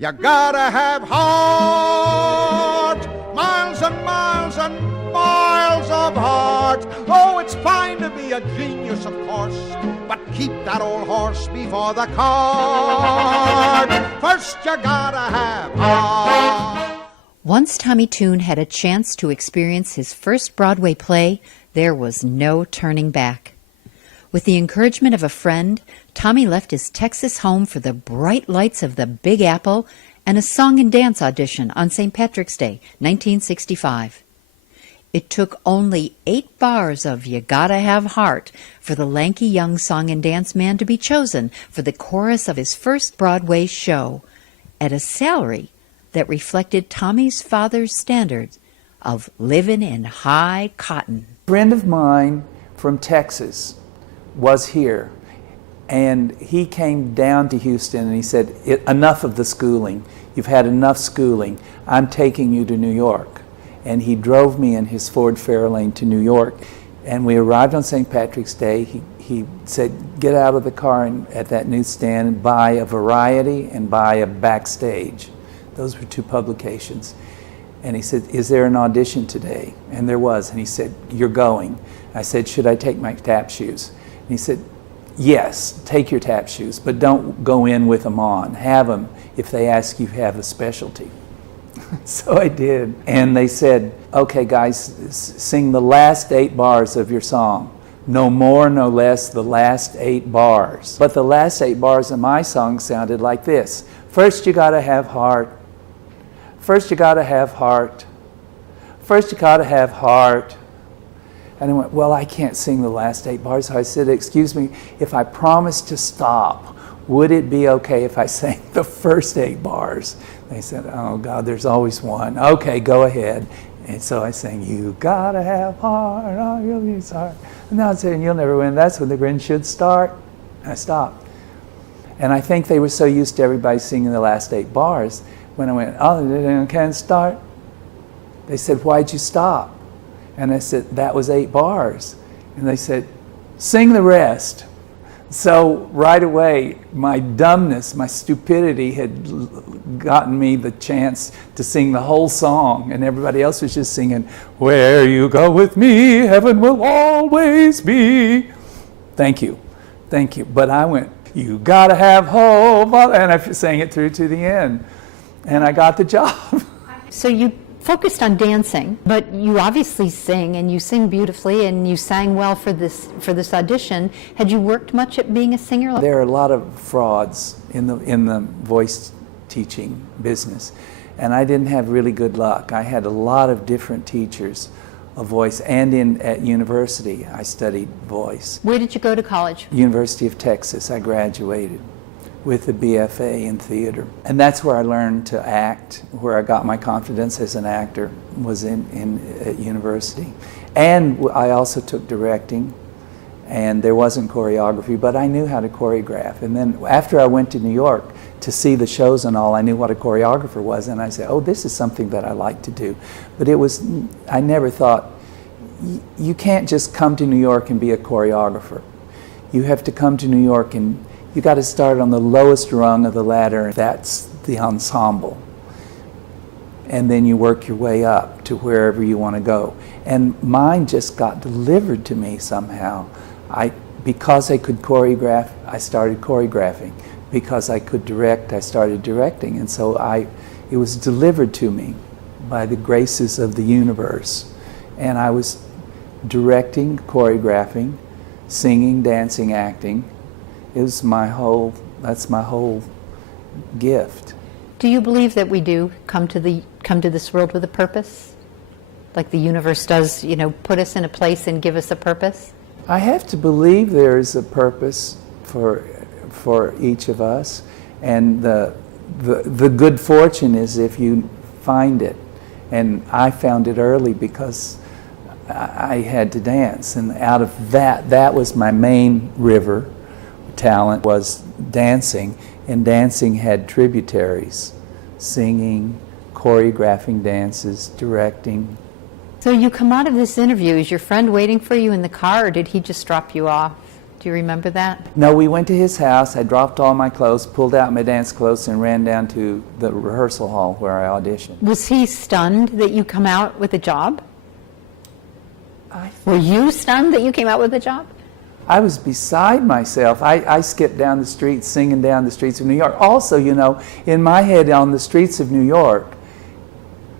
You gotta have heart, miles and miles and miles of heart. Oh, it's fine to be a genius, of course, but keep that old horse before the cart. First you gotta have heart. Once Tommy Tune had a chance to experience his first Broadway play, there was no turning back. With the encouragement of a friend, Tommy left his Texas home for the bright lights of the Big Apple and a song and dance audition on St. Patrick's Day, 1965. It took only 8 bars of You Gotta Have Heart for the lanky young song and dance man to be chosen for the chorus of his first Broadway show at a salary that reflected Tommy's father's standards of living in high cotton. A friend of mine from Texas was here, and he came down to Houston and he said, enough of the schooling. You've had enough schooling. I'm taking you to New York. And he drove me in his Ford Fairlane to New York. And we arrived on St. Patrick's Day. He said, get out of the car at that newsstand and buy a Variety and buy a Backstage. Those were 2 publications. And he said, is there an audition today? And there was. And he said, you're going. I said, should I take my tap shoes? And he said, yes, take your tap shoes, but don't go in with them on. Have them if they ask you have a specialty. So I did. And they said, okay, guys, sing the last 8 bars of your song. No more, no less, the last 8 bars. But the last 8 bars of my song sounded like this. First you gotta have heart. First you gotta have heart. First you gotta have heart. And I went, well, I can't sing the last 8 bars. So I said, excuse me, if I promise to stop, would it be okay if I sang the first 8 bars? They said, oh God, there's always one. Okay, go ahead. And so I sang, you gotta have heart, oh, you'll be sorry. And now I'm saying, you'll never win. That's when the grin should start. And I stopped. And I think they were so used to everybody singing the last 8 bars, when I went, oh, they can't start. They said, why'd you stop? And I said, that was 8 bars. And they said, sing the rest. So right away, my dumbness, my stupidity had gotten me the chance to sing the whole song. And everybody else was just singing, where you go with me, heaven will always be. Thank you. Thank you. But I went, you gotta have hope. And I sang it through to the end. And I got the job. So you focused on dancing, but you obviously sing, and you sing beautifully, and you sang well for this audition. Had you worked much at being a singer? There are a lot of frauds in the voice teaching business, and I didn't have really good luck. I had a lot of different teachers of voice, and at university I studied voice. Where did you go to college? University of Texas. I graduated with a BFA in theater. And that's where I learned to act, where I got my confidence as an actor, was at university. And I also took directing, and there wasn't choreography, but I knew how to choreograph. And then after I went to New York to see the shows and all, I knew what a choreographer was, and I said, oh, this is something that I like to do. But I never thought, you can't just come to New York and be a choreographer. You have to come to New York and you got to start on the lowest rung of the ladder. That's the ensemble. And then you work your way up to wherever you want to go. And mine just got delivered to me somehow. Because I could choreograph, I started choreographing. Because I could direct, I started directing. And so it was delivered to me by the graces of the universe. And I was directing, choreographing, singing, dancing, acting. That's my whole gift. Do you believe that we do come to this world with a purpose? Like the universe does, put us in a place and give us a purpose? I have to believe there is a purpose for each of us, and the good fortune is if you find it. And I found it early because I had to dance, and out of that was my main river. Talent was dancing, and dancing had tributaries, singing, choreographing dances, directing. So you come out of this interview, is your friend waiting for you in the car, or did he just drop you off? Do you remember that? No, we went to his house. I dropped all my clothes, pulled out my dance clothes, and ran down to the rehearsal hall where I auditioned. Was he stunned that you come out with a job? Were you stunned that you came out with a job? I was beside myself. I skipped down the streets, singing down the streets of New York. Also, you know, in my head, on the streets of New York,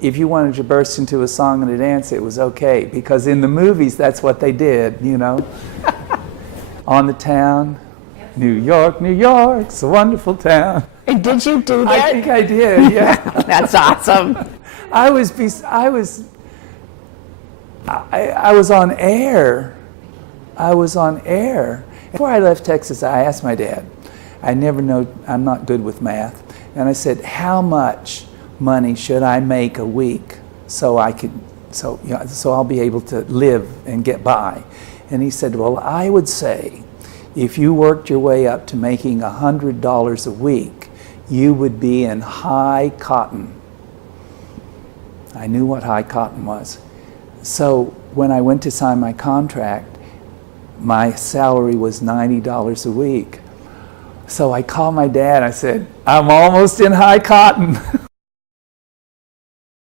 if you wanted to burst into a song and a dance, it was okay. Because in the movies, that's what they did, you know. On the town, New York, New York, it's a wonderful town. And did you do that? I think I did, yeah. That's awesome. I was on air. I was on air. Before I left Texas, I asked my dad, I'm not good with math, and I said, how much money should I make a week so I'll be able to live and get by? And he said, well, I would say if you worked your way up to making $100 a week, you would be in high cotton. I knew what high cotton was. So when I went to sign my contract, my salary was $90 a week. So I called my dad. I said, I'm almost in high cotton.